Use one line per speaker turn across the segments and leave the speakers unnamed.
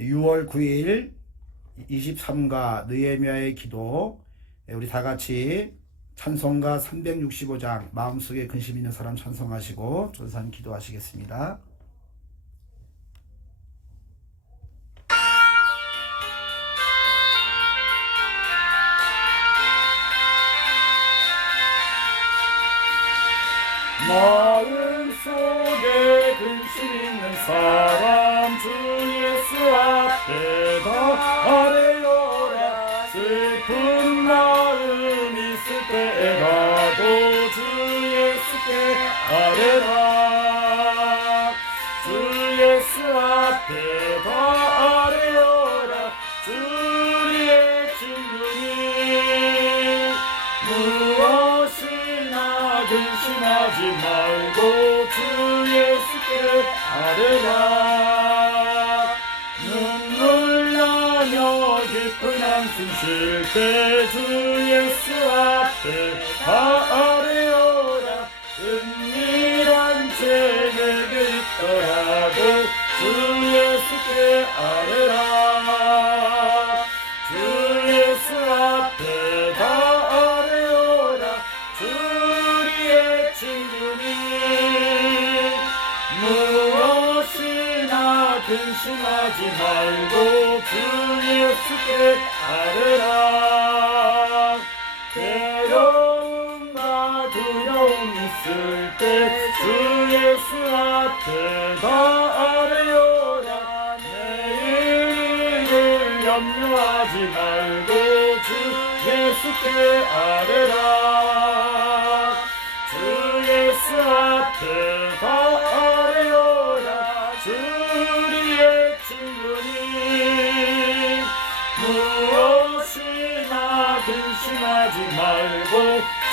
6월 9일 23가 느헤미야의 기도 우리 다 같이 찬송가 365장 마음속에 근심 있는 사람 찬송하시고 전산 기도하시겠습니다.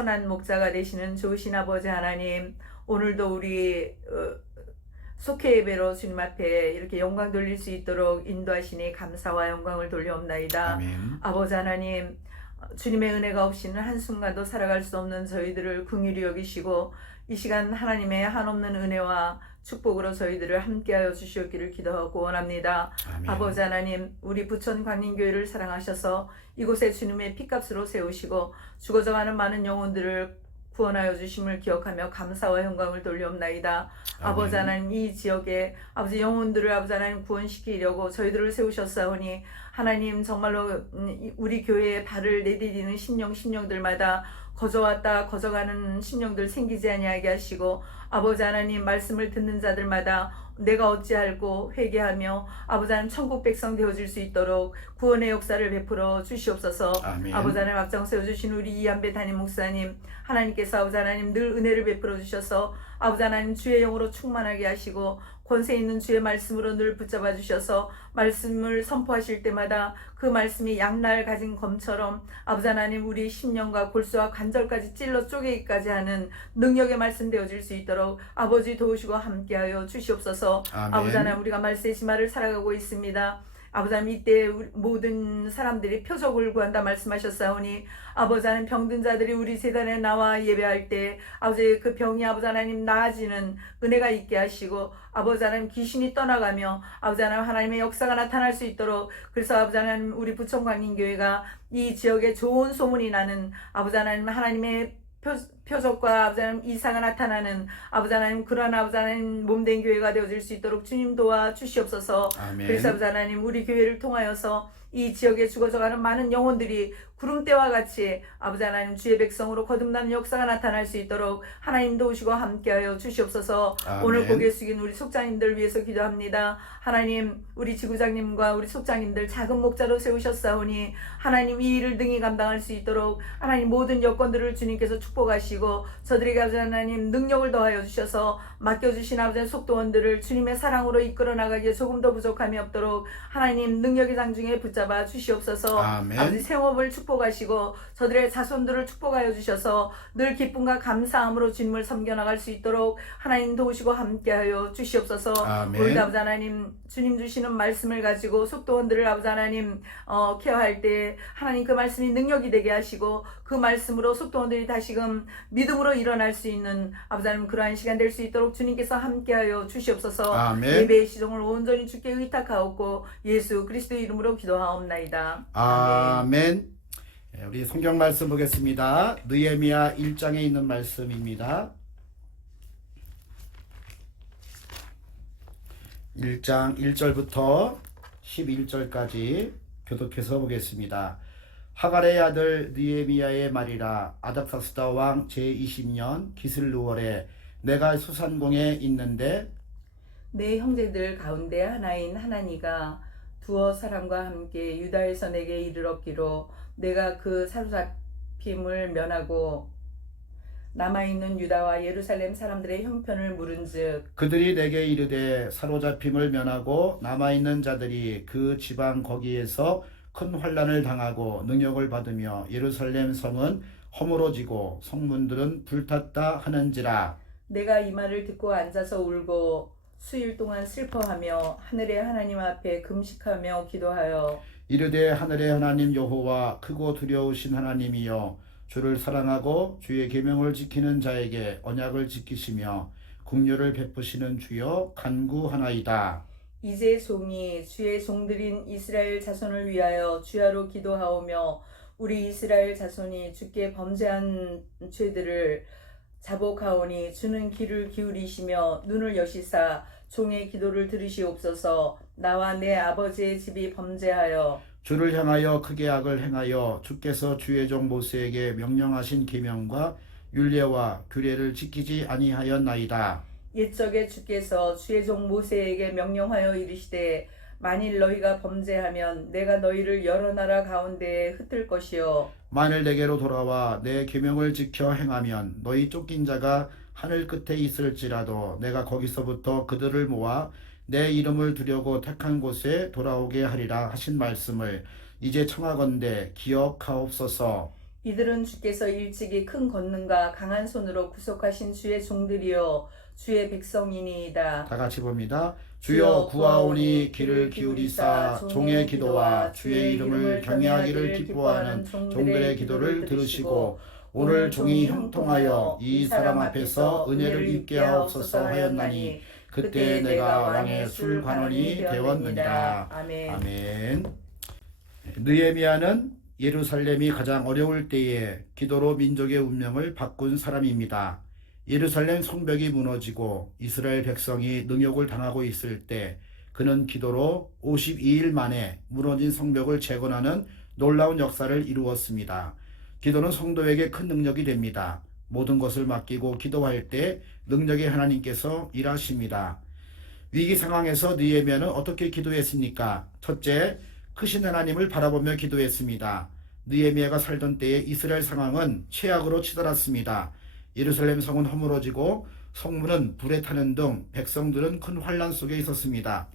선한 목자가 되시는 좋으신 아버지 하나님, 오늘도 우리 어, 속회 예배로 주님 앞에 이렇게 영광 돌릴 수 있도록 인도하시니 감사와 영광을 돌려옵나이다.
아멘
아버지 하나님, 주님의 은혜가 없이는 한순간도 살아갈 수 없는 저희들을 긍휼히 여기시고 이 시간 하나님의 한없는 은혜와 축복으로 저희들을 함께하여 주시옵기를 기도하고 원합니다.
아멘
아버지 하나님, 우리 부천 광림교회를 사랑하셔서 이곳에 주님의 피값으로 세우시고 죽어져가는 많은 영혼들을 구원하여 주심을 기억하며 감사와 영광을 돌려옵나이다. 아버지 하나님 이 지역에 아버지 영혼들을 아버지 하나님 구원시키려고 저희들을 세우셨사오니 하나님 정말로 음, 이- 우리 교회에 발을 내디디는 심령 심령들마다 거저왔다 거저가는 심령들 생기지 아니하게 하시고 아버지 하나님 말씀을 듣는 자들마다 내가 어찌할고 회개하며 아버지 하나님 천국 백성 되어질 수 있도록 구원의 역사를 베풀어 주시옵소서.
아멘.
아버지 하나님 앞장 세워주신 우리 이한배 담임 목사님 하나님께서 아버지 하나님 늘 은혜를 베풀어 주셔서 아버지 하나님 주의 영으로 충만하게 하시고 권세 있는 주의 말씀으로 늘 붙잡아 주셔서 말씀을 선포하실 때마다 그 말씀이 양날 가진 검처럼 아버지 하나님 우리 심령과 골수와 관절까지 찔러 쪼개기까지 하는 능력의 말씀 되어질 수 있도록 아버지 도우시고 함께하여 주시옵소서
아멘
아버지 하나님 우리가 말세의 심화를 살아가고 있습니다. 아버지 이때 모든 사람들이 표적을 구한다 말씀하셨사오니 아버지 하나님 병든 자들이 우리 세단에 나와 예배할 때 아버지 그 병이 아버지 하나님 나아지는 은혜가 있게 하시고 아버지 하나님 귀신이 떠나가며 아버지 하나님 하나님의 역사가 나타날 수 있도록 그래서 아버지 하나님 우리 부천광림교회가 이 지역에 좋은 소문이 나는 아버지 하나님 하나님의 표, 표적과 아버지 하나님 이사가 나타나는 아버지 하나님 그러한 아버지 하나님 몸된 교회가 되어질 수 있도록 주님 도와 주시옵소서
아멘.
그래서 아버지 하나님 우리 교회를 통하여서 이 지역에 죽어져가는 많은 영혼들이 구름대와 같이 아버지 하나님 주의 백성으로 거듭나는 역사가 나타날 수 있도록 하나님 도우시고 함께하여 주시옵소서
아멘.
오늘 고개 숙인 우리 속장님들 위해서 기도합니다 하나님 우리 지구장님과 우리 속장님들 작은 목자로 세우셨사오니 하나님 이 일을 능히 감당할 수 있도록 하나님 모든 여건들을 주님께서 축복하시고 저들에게 아버지 하나님 능력을 더하여 주셔서 맡겨주신 아버지 속도원들을 주님의 사랑으로 이끌어 나가기에 조금 더 부족함이 없도록 하나님 능력의 장중에 붙잡아 주시옵소서
아멘.
아버지 생업을 축복 하시고 저들의 자손들을 축복하여 주셔서 늘 기쁨과 감사함으로 주님을 섬겨나갈 수 있도록 하나님 도우시고 함께하여 주시옵소서
아멘.
우리 아버지 하나님 주님 주시는 말씀을 가지고 속도원들을 아버지 하나님 어, 케어할 때 하나님 그 말씀이 능력이 되게 하시고 그 말씀으로 속도원들이 다시금 믿음으로 일어날 수 있는 아버지 하나님 그러한 시간 될 수 있도록 주님께서 함께하여 주시옵소서
아멘.
예배의 시종을 온전히 주께 의탁하옵고 예수 그리스도의 이름으로 기도하옵나이다
아멘. 예, 우리 성경 말씀 보겠습니다. 느헤미야 1장에 있는 말씀입니다. 1장 1절부터 11절까지 교독해서 보겠습니다. 하갈의 아들 느헤미야의 말이라 아닥사스다 왕 제20년 기슬루월에 내가 수산공에 있는데
내 형제들 가운데 하나인 하나니가 두어 사람과 함께 유다에서 내게 이르렀기로 내가 그 사로잡힘을 면하고 남아있는 유다와 예루살렘 사람들의 형편을 물은즉
그들이 내게 이르되 사로잡힘을 면하고 남아있는 자들이 그 지방 거기에서 큰 환란을 당하고 능력을 받으며 예루살렘 성은 허물어지고 성문들은 불탔다 하는지라.
내가 이 말을 듣고 앉아서 울고 수일 동안 슬퍼하며 하늘의 하나님 앞에 금식하며 기도하여
이르되 하늘의 하나님 여호와 크고 두려우신 하나님이여 주를 사랑하고 주의 계명을 지키는 자에게 언약을 지키시며 국료를 베푸시는 주여 간구하나이다.
이제 종이 주의 종들인 이스라엘 자손을 위하여 주야로 기도하오며 우리 이스라엘 자손이 주께 범죄한 죄들을 자복하오니 주는 귀를 기울이시며 눈을 여시사 종의 기도를 들으시옵소서 나와 내 아버지의 집이 범죄하여
주를 향하여 크게 악을 행하여 주께서 주의 종 모세에게 명령하신 계명과 율례와 규례를 지키지 아니하였나이다.
옛적에 주께서 주의 종 모세에게 명령하여 이르시되 만일 너희가 범죄하면 내가 너희를 여러 나라 가운데에 흩을 것이요
만일 내게로 돌아와 내 계명을 지켜 행하면 너희 쫓긴 자가 하늘 끝에 있을지라도 내가 거기서부터 그들을 모아 내 이름을 두려고 택한 곳에 돌아오게 하리라 하신 말씀을 이제 청하건대 기억하옵소서.
이들은 주께서 일찍이 큰 권능과 강한 손으로 구속하신 주의 종들이요 주의 백성이니이다.
다 같이 봅니다. 주여 구하오니 귀를 기울이사 종의 기도와 주의 이름을 경외하기를 기뻐하는 종들의 기도를 들으시고 오늘 종이 형통하여 이 사람 앞에서 은혜를 입게 하옵소서 하였나니 그때 내가 왕의 술 관원이 되었느니라.
아멘.
아멘. 느헤미야는 예루살렘이 가장 어려울 때에 기도로 민족의 운명을 바꾼 사람입니다. 예루살렘 성벽이 무너지고 이스라엘 백성이 능욕을 당하고 있을 때 그는 기도로 52일 만에 무너진 성벽을 재건하는 놀라운 역사를 이루었습니다. 기도는 성도에게 큰 능력이 됩니다. 모든 것을 맡기고 기도할 때 능력의 하나님께서 일하십니다. 위기 상황에서 느헤미야는 어떻게 기도했습니까? 첫째, 크신 하나님을 바라보며 기도했습니다. 느헤미야가 살던 때에 이스라엘 상황은 최악으로 치달았습니다. 예루살렘 성은 허물어지고 성문은 불에 타는 등 백성들은 큰 환란 속에 있었습니다.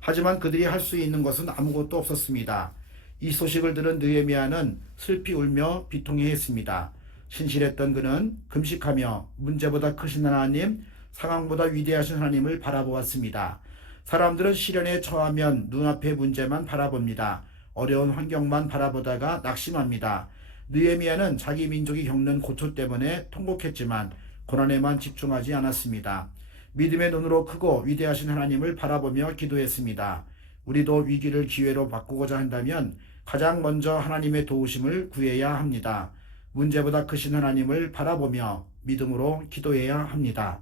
하지만 그들이 할 수 있는 것은 아무것도 없었습니다. 이 소식을 들은 느헤미야는 슬피 울며 비통해했습니다. 신실했던 그는 금식하며 문제보다 크신 하나님, 상황보다 위대하신 하나님을 바라보았습니다. 사람들은 시련에 처하면 눈앞의 문제만 바라봅니다. 어려운 환경만 바라보다가 낙심합니다. 느헤미야는 자기 민족이 겪는 고초 때문에 통곡했지만 고난에만 집중하지 않았습니다. 믿음의 눈으로 크고 위대하신 하나님을 바라보며 기도했습니다. 우리도 위기를 기회로 바꾸고자 한다면 가장 먼저 하나님의 도우심을 구해야 합니다. 문제보다 크신 하나님을 바라보며 믿음으로 기도해야 합니다.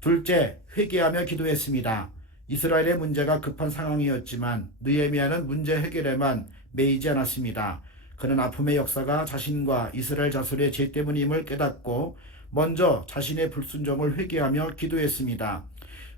둘째, 회개하며 기도했습니다. 이스라엘의 문제가 급한 상황이었지만 느헤미야는 문제 해결에만 매이지 않았습니다. 그는 아픔의 역사가 자신과 이스라엘 자손의 죄 때문임을 깨닫고 먼저 자신의 불순종을 회개하며 기도했습니다.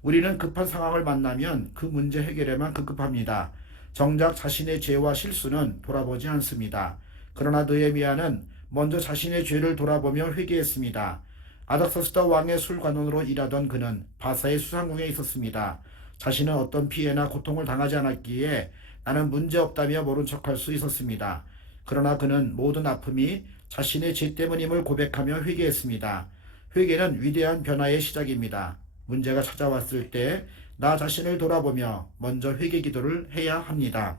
우리는 급한 상황을 만나면 그 문제 해결에만 급급합니다. 정작 자신의 죄와 실수는 돌아보지 않습니다. 그러나 느헤미야는 먼저 자신의 죄를 돌아보며 회개했습니다. 아닥사스다 왕의 술관원으로 일하던 그는 바사의 수상궁에 있었습니다. 자신은 어떤 피해나 고통을 당하지 않았기에 나는 문제 없다며 모른 척할 수 있었습니다. 그러나 그는 모든 아픔이 자신의 죄 때문임을 고백하며 회개했습니다. 회개는 위대한 변화의 시작입니다. 문제가 찾아왔을 때 나 자신을 돌아보며 먼저 회개 기도를 해야 합니다.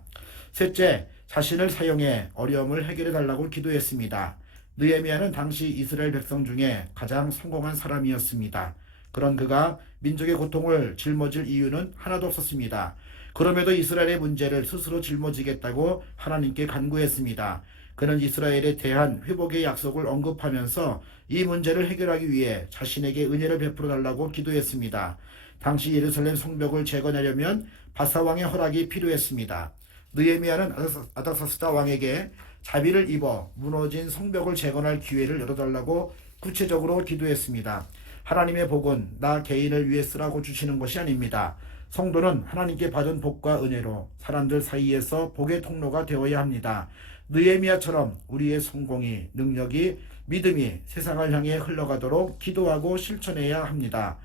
셋째, 자신을 사용해 어려움을 해결해 달라고 기도했습니다. 느헤미야는 당시 이스라엘 백성 중에 가장 성공한 사람이었습니다. 그런 그가 민족의 고통을 짊어질 이유는 하나도 없었습니다. 그럼에도 이스라엘의 문제를 스스로 짊어지겠다고 하나님께 간구했습니다. 그는 이스라엘에 대한 회복의 약속을 언급하면서 이 문제를 해결하기 위해 자신에게 은혜를 베풀어 달라고 기도했습니다. 당시 예루살렘 성벽을 재건하려면 바사왕의 허락이 필요했습니다. 느헤미야는 아닥사스다 왕에게 자비를 입어 무너진 성벽을 재건할 기회를 열어달라고 구체적으로 기도했습니다. 하나님의 복은 나 개인을 위해 쓰라고 주시는 것이 아닙니다. 성도는 하나님께 받은 복과 은혜로 사람들 사이에서 복의 통로가 되어야 합니다. 느헤미야처럼 우리의 성공이 능력이 믿음이 세상을 향해 흘러가도록 기도하고 실천해야 합니다.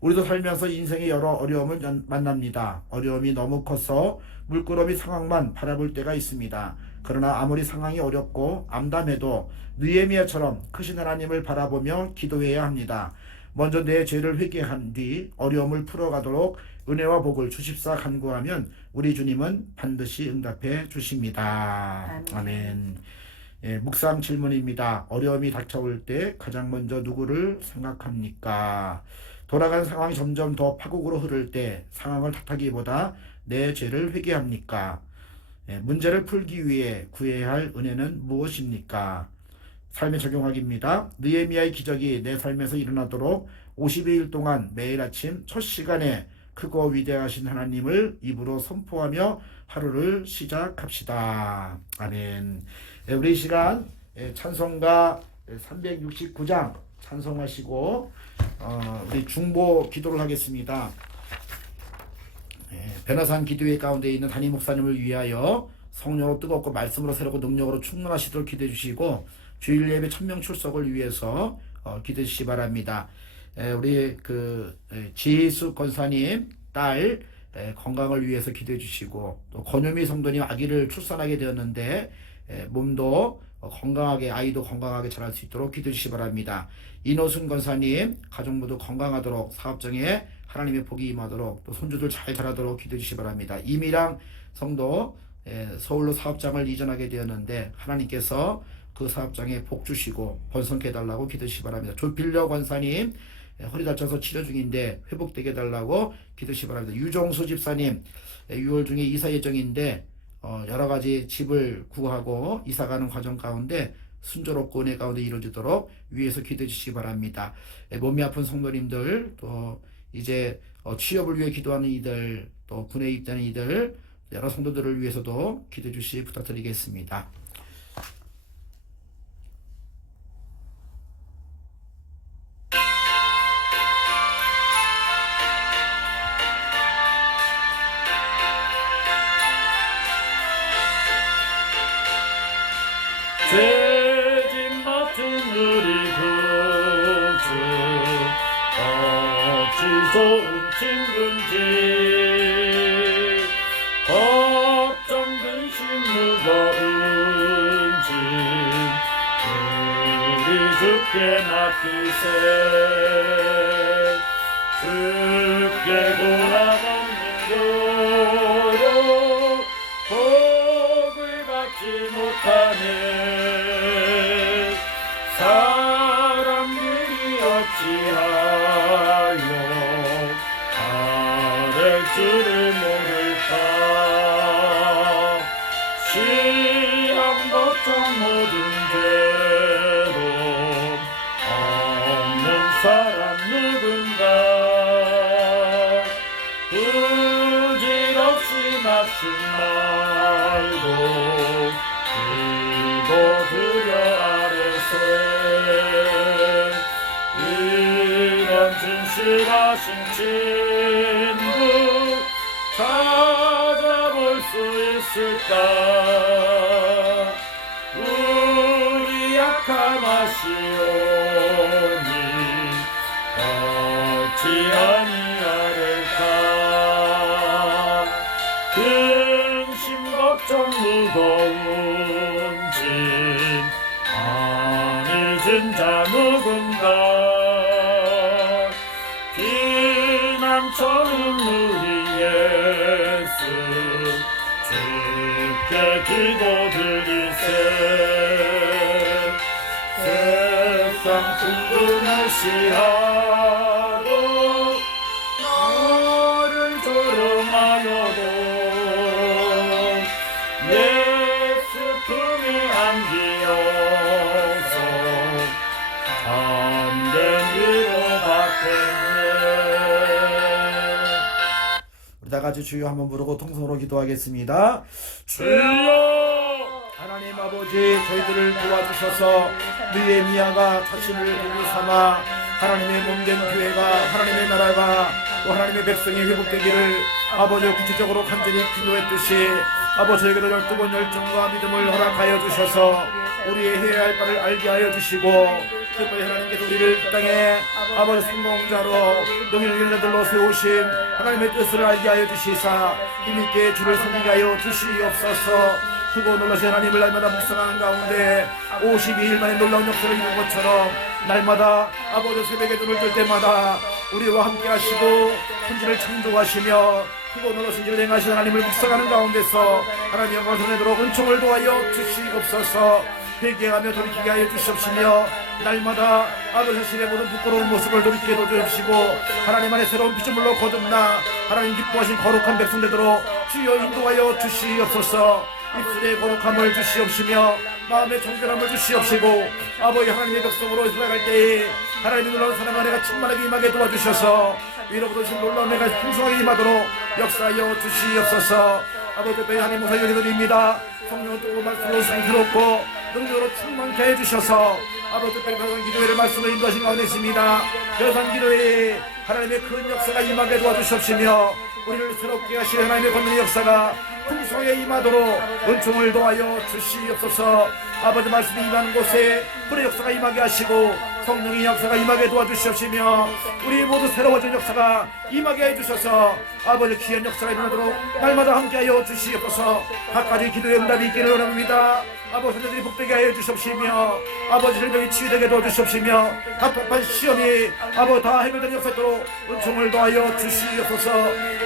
우리도 살면서 인생의 여러 어려움을 만납니다. 어려움이 너무 커서 물끄러미 상황만 바라볼 때가 있습니다. 그러나 아무리 상황이 어렵고 암담해도 느헤미야처럼 크신 하나님을 바라보며 기도해야 합니다. 먼저 내 죄를 회개한 뒤 어려움을 풀어가도록 은혜와 복을 주십사 간구하면 우리 주님은 반드시 응답해 주십니다.
아멘.
아멘. 예, 묵상 질문입니다. 어려움이 닥쳐올 때 가장 먼저 누구를 생각합니까? 돌아가는 상황이 점점 더 파국으로 흐를 때 상황을 탓하기보다 내 죄를 회개합니까? 예, 문제를 풀기 위해 구해야 할 은혜는 무엇입니까? 삶의 적용하기입니다. 느헤미야의 기적이 내 삶에서 일어나도록 52일 동안 매일 아침 첫 시간에 크고 위대하신 하나님을 입으로 선포하며 하루를 시작합시다. 아멘. 예, 우리 이 시간 예, 찬송가 369장 찬송하시고 어, 우리 중보 기도를 하겠습니다. 예, 베나산 기도회 가운데 있는 담임 목사님을 위하여 성령으로 뜨겁고 말씀으로 새롭고 능력으로 충만하시도록 기도해 주시고 주일 예배 천명 출석을 위해서 어, 기도해 주시기 바랍니다. 에, 우리 그 에, 지수 권사님 딸 에, 건강을 위해서 기도해 주시고 또 권유미 성도님 아기를 출산하게 되었는데 에, 몸도 어, 건강하게 아이도 건강하게 자랄 수 있도록 기도해 주시기 바랍니다. 이노순 권사님 가족 모두 건강하도록 사업장에 하나님의 복이 임하도록 또 손주들 잘 자라도록 기도해 주시기 바랍니다. 이미랑 성도 에, 서울로 사업장을 이전하게 되었는데 하나님께서 그 사업장에 복 주시고 번성케 해달라고 기도시 바랍니다. 조필려 권사님 예, 허리 다쳐서 치료 중인데 회복되게 해달라고 기도시 바랍니다. 유종수 집사님 6월 중에 이사 예정인데 어, 여러 가지 집을 구하고 이사가는 과정 가운데 순조롭고 은혜 가운데 이루어지도록 위에서 기도해 주시기 바랍니다. 예, 몸이 아픈 성도님들 또 이제 어, 취업을 위해 기도하는 이들 또 군에 입대하는 이들 여러 성도들을 위해서도 기도해 주시 부탁드리겠습니다.
좋은 친구인지. 걱정 근심 무거운지. 우리 주께 맡기세. 주께 돌아가는 도로 받지 못하네. 사람들이 어찌하 줄을 모를까? 시험 걱정 모든 죄로 없는 사람 누군가? 부질없이 낙심 말고 기도드려 아래세. 이런 진실하신 친 찾아볼 수 있을까 우리 약함하시오니 기도드리세. 세상 충분하시하
같이 주여 한번 부르고 통성으로 기도하겠습니다.
주여
하나님 아버지 저희들을 도와주셔서 느헤미야가 자신을 도구 삼아 하나님의 몸된 교회가 하나님의 나라가 또 하나님의 백성이 회복되기를 아버지 구체적으로 간절히 기도했듯이 아버지에게도 열두 번 열정과 믿음을 허락하여 주셔서 우리의 해야 할 바를 알게 하여 주시고 특별히 하나님께서 우리를 이 땅에 아버지 성공자로 능력의 자들로 세우신 하나님의 뜻을 알게 하여 주시사 힘있게 주를 섬기게 하여 주시옵소서. 크고 놀라신 하나님을 날마다 묵상하는 가운데 52일 만에 놀라운 역사를 이룬 것처럼 날마다 아버지 새벽에 눈을 뜰 때마다 우리와 함께 하시고 천지를 창조하시며 크고 놀라신 일을 행하신 하나님을 묵상하는 가운데서 하나님 영광을 전해도록 은총을 도하여 주시옵소서 회개하며 돌이키게 하여 주시옵시며 날마다 아버지 자신의 모든 부끄러운 모습을 돌이키게 도와주시고 하나님 안에 새로운 피조물로 거듭나 하나님 기뻐하신 거룩한 백성 되도록 주여 인도하여 주시옵소서. 입술의 거룩함을 주시옵시며 마음의 정결함을 주시옵시고 아버지 하나님의 백성으로 살아갈 때에 하나님의 놀라운 사랑 은혜가 충만하게 임하게 도와주셔서 위로부터 오신 놀라운 은혜가 풍성하게 임하도록 역사하여 주시옵소서. 아버지 하나님 목사님 드립니다. 성령을 뜨고 말씀으로 상태롭고 능력으로 충만케 해주셔서 아버지 별산 기도회를 말씀으로 인도하신 가운데 있습니다. 별산 기도회에 하나님의 큰 역사가 임하게 도와주시옵시며 우리를 새롭게 하실 하나님의 권능의 역사가 풍성하게 임하도록 은총을 도하여 주시옵소서. 아버지 말씀이 임하는 곳에 불의 역사가 임하게 하시고 성령의 역사가 임하게 도와주시옵시며 우리 모두 새로워진 역사가 임하게 해주셔서 아버지 귀한 역사가 일어나도록 날마다 함께하여 주시옵소서. 각가지 기도의 응답이 있기를 원합니다. 아버지 자들이 복되게 하여 주시옵시며 아버지 질병이 치유되게 도와주시옵시며 각박한 시험이 아버지 다 해결된 역사도록 은총을 도하여 주시옵소서.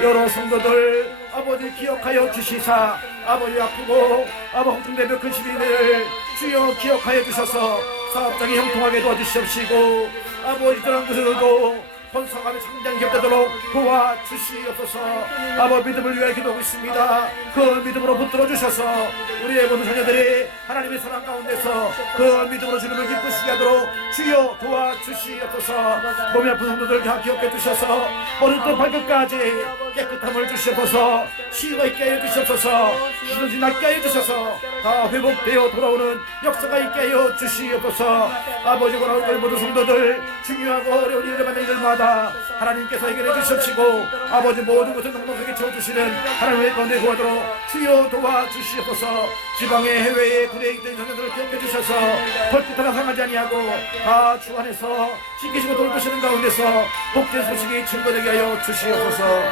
여러 성도들 아버지 기억하여 주시사 아버지 아프고 아버 걱정되며 큰 시민을 주여 기억하여 주셔서 사업장이 형통하게 도와주시옵시고 아버지 저런 곳에서도 번성하며 성장 겹되도록 도와주시옵소서. 아버 믿음을 위하여 기도하고 있습니다. 그 믿음으로 붙들어 주셔서 우리의 모든 자녀들이 하나님의 사랑 가운데서 그 믿음으로 주님을 기쁘시게 하도록 주여 도와주시옵소서. 몸이 아픈 성도들 다 기억해 주셔서 머리부터 발끝까지 깨끗함을 주시옵소서. 치유가 있게 해 주시옵소서. 시너지 낫게 해 주셔서 다 회복되어 돌아오는 역사가 있게 하여 주시옵소서. 아버지 원하는 걸 모든 성도들 중요하고 어려운 일을 만난 일마다 하나님께서 해결해 주시옵시고 아버지 모든 것을 넉넉하게 채워주시는 하나님의 가운데 구하도록 주여 도와주시옵소서. 지방의 해외의 군에 있던 성도들을 기억해 주셔서 털끝 하나 상하지 아니하고 다 주 안에서 지키시고 돌보시는 가운데서 복된 소식이 증거되게 하여 주시옵소서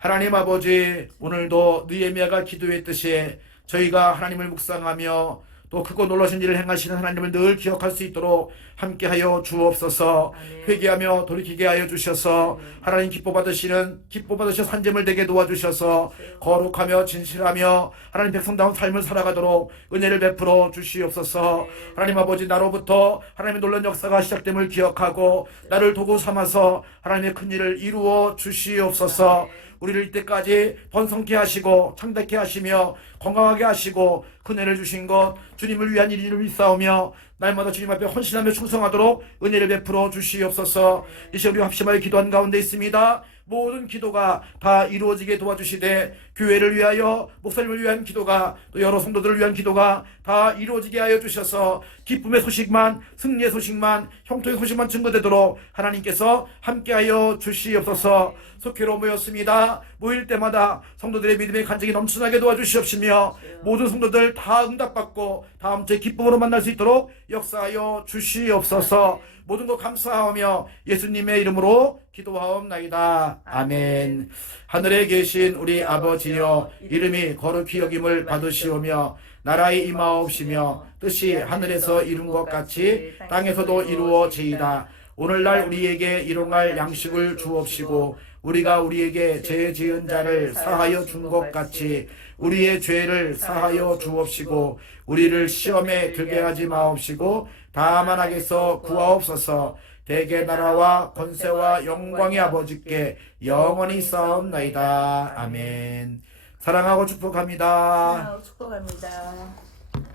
하나님 아버지 오늘도 느헤미야가 기도했듯이 저희가 하나님을 묵상하며 또 크고 놀라신 일을 행하시는 하나님을 늘 기억할 수 있도록 함께하여 주옵소서. 회개하며 돌이키게 하여 주셔서 하나님 기뻐 받으시는 기뻐 받으셔 산점을 되게 도와주셔서 거룩하며 진실하며 하나님 백성다운 삶을 살아가도록 은혜를 베풀어 주시옵소서. 하나님 아버지 나로부터 하나님의 놀란 역사가 시작됨을 기억하고 나를 도구 삼아서 하나님의 큰 일을 이루어 주시옵소서 우리를 이때까지 번성케 하시고 창대케 하시며 건강하게 하시고 은혜를 주신 것 주님을 위한 일을 믿사오며 날마다 주님 앞에 헌신하며 충성하도록 은혜를 베풀어 주시옵소서. 이 시간 우리 합심하여 기도한 가운데 있습니다 모든 기도가 다 이루어지게 도와주시되 교회를 위하여 목사님을 위한 기도가 또 여러 성도들을 위한 기도가 다 이루어지게 하여 주셔서 기쁨의 소식만 승리의 소식만 형통의 소식만 증거되도록 하나님께서 함께하여 주시옵소서. 속회로 모였습니다. 모일 때마다 성도들의 믿음의 간증이 넘쳐나게 도와주시옵시며 모든 성도들 다 응답받고 다음 주에 기쁨으로 만날 수 있도록 역사하여 주시옵소서 모든 것 감사하며 예수님의 이름으로 기도하옵나이다. 아멘. 하늘에 계신 우리 아버지여 이름이 거룩히 여김을 받으시오며 나라의 임하옵시며 뜻이 하늘에서 이룬 것 같이 땅에서도 이루어지이다. 오늘날 우리에게 일용할 양식을 주옵시고 우리가 우리에게 죄 지은 자를 사하여 준 것 같이 우리의 죄를 사하여 주옵시고 우리를 시험에 들게 하지 마옵시고 다만 악에서 구하옵소서. 대개 나라와 권세와 영광의 아버지께 영원히 싸움나이다. 아멘. 사랑하고 축복합니다.
축복합니다.